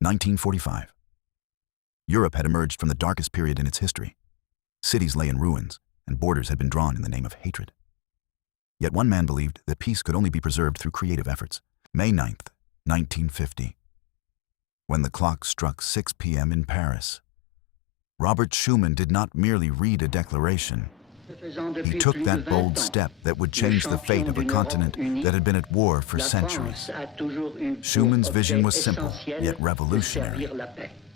1945. Europe had emerged from the darkest period in its history. Cities lay in ruins, and borders had been drawn in the name of hatred. Yet one man believed that peace could only be preserved through creative efforts. May 9th, 1950. When the clock struck 6 p.m. in Paris, Robert Schuman did not merely read a declaration. He took that bold step that would change the fate of a continent that had been at war for centuries. Schuman's vision was simple, yet revolutionary: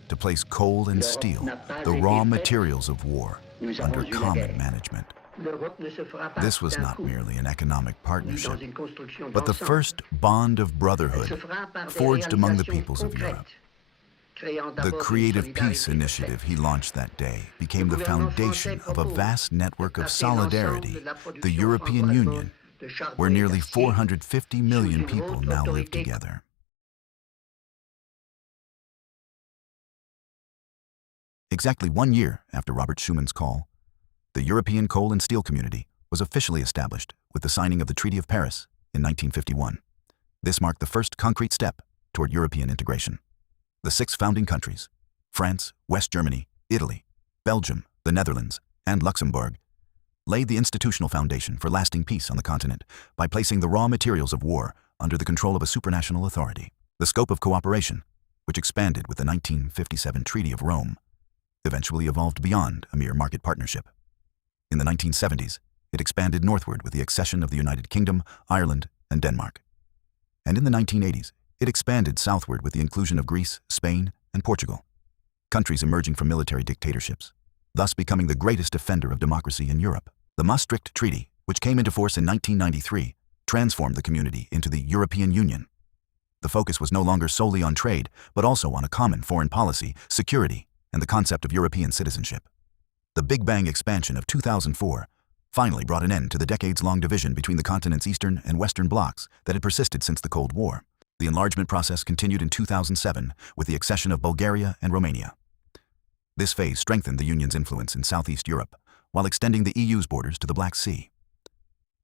to place coal and steel, the raw materials of war, under common management. This was not merely an economic partnership, but the first bond of brotherhood forged among the peoples of Europe. The Creative Peace initiative he launched that day became the foundation of a vast network of solidarity, the European Union, where nearly 450 million people now live together. Exactly 1 year after Robert Schuman's call, the European Coal and Steel Community was officially established with the signing of the Treaty of Paris in 1951. This marked the first concrete step toward European integration. The 6 founding countries, France, West Germany, Italy, Belgium, the Netherlands, and Luxembourg, laid the institutional foundation for lasting peace on the continent by placing the raw materials of war under the control of a supranational authority. The scope of cooperation, which expanded with the 1957 Treaty of Rome, eventually evolved beyond a mere market partnership. In the 1970s, it expanded northward with the accession of the United Kingdom, Ireland, and Denmark. And in the 1980s, it expanded southward with the inclusion of Greece, Spain, and Portugal, countries emerging from military dictatorships, thus becoming the greatest defender of democracy in Europe. The Maastricht Treaty, which came into force in 1993, transformed the community into the European Union. The focus was no longer solely on trade, but also on a common foreign policy, security, and the concept of European citizenship. The Big Bang expansion of 2004 finally brought an end to the decades-long division between the continent's eastern and western blocs that had persisted since the Cold War. The enlargement process continued in 2007 with the accession of Bulgaria and Romania. This phase strengthened the Union's influence in Southeast Europe while extending the EU's borders to the Black Sea.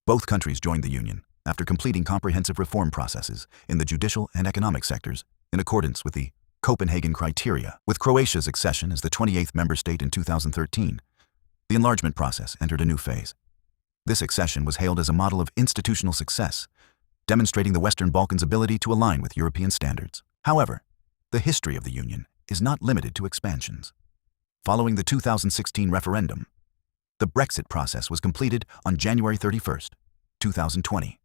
Both countries joined the Union after completing comprehensive reform processes in the judicial and economic sectors in accordance with the Copenhagen criteria. With Croatia's accession as the 28th member state in 2013, the enlargement process entered a new phase. This accession was hailed as a model of institutional success, demonstrating the Western Balkans' ability to align with European standards. However, the history of the Union is not limited to expansions. Following the 2016 referendum, the Brexit process was completed on January 31, 2020,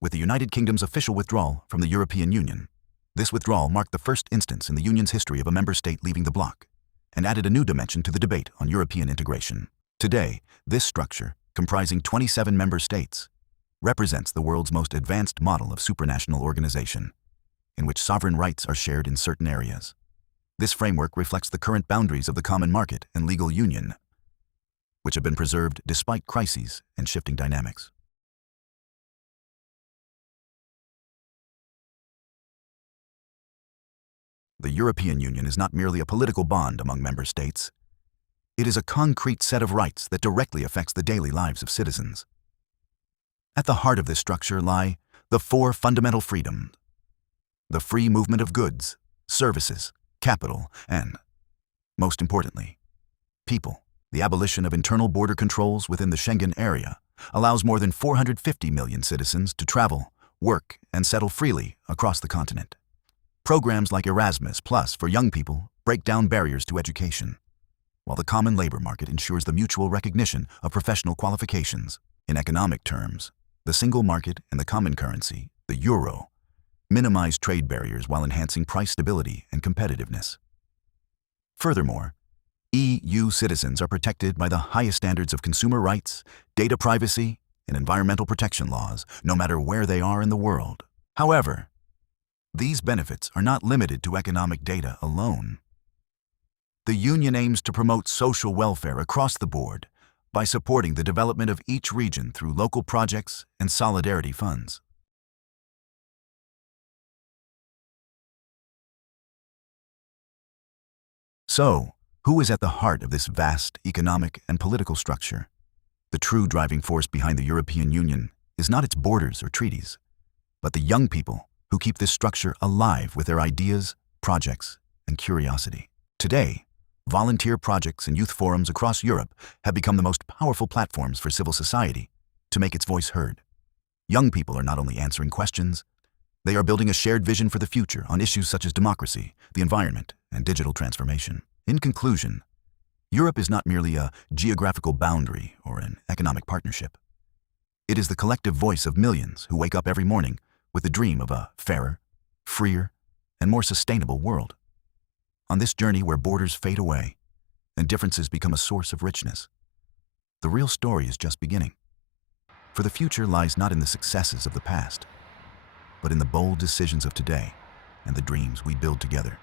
with the United Kingdom's official withdrawal from the European Union. This withdrawal marked the first instance in the Union's history of a member state leaving the bloc, and added a new dimension to the debate on European integration. Today, this structure, comprising 27 member states, represents the world's most advanced model of supranational organization, in which sovereign rights are shared in certain areas. This framework reflects the current boundaries of the common market and legal union, which have been preserved despite crises and shifting dynamics. The European Union is not merely a political bond among member states. It is a concrete set of rights that directly affects the daily lives of citizens. At the heart of this structure lie the 4 fundamental freedoms: the free movement of goods, services, capital, and, most importantly, people. The abolition of internal border controls within the Schengen area allows more than 450 million citizens to travel, work, and settle freely across the continent. Programs like Erasmus Plus for young people break down barriers to education, while the common labor market ensures the mutual recognition of professional qualifications. In economic terms, the single market and the common currency, the euro, minimize trade barriers while enhancing price stability and competitiveness. Furthermore, EU citizens are protected by the highest standards of consumer rights, data privacy, and environmental protection laws, no matter where they are in the world. However, these benefits are not limited to economic data alone. The Union aims to promote social welfare across the board by supporting the development of each region through local projects and solidarity funds. So, who is at the heart of this vast economic and political structure? The true driving force behind the European Union is not its borders or treaties, but the young people who keep this structure alive with their ideas projects, and curiosity. Today, volunteer projects and youth forums across Europe have become the most powerful platforms for civil society to make its voice heard. Young people are not only answering questions, they are building a shared vision for the future on issues such as democracy, the environment, and digital transformation. In conclusion, Europe is not merely a geographical boundary or an economic partnership. It is the collective voice of millions who wake up every morning with the dream of a fairer, freer, and more sustainable world. On this journey where borders fade away and differences become a source of richness, the real story is just beginning. For the future lies not in the successes of the past, but in the bold decisions of today and the dreams we build together.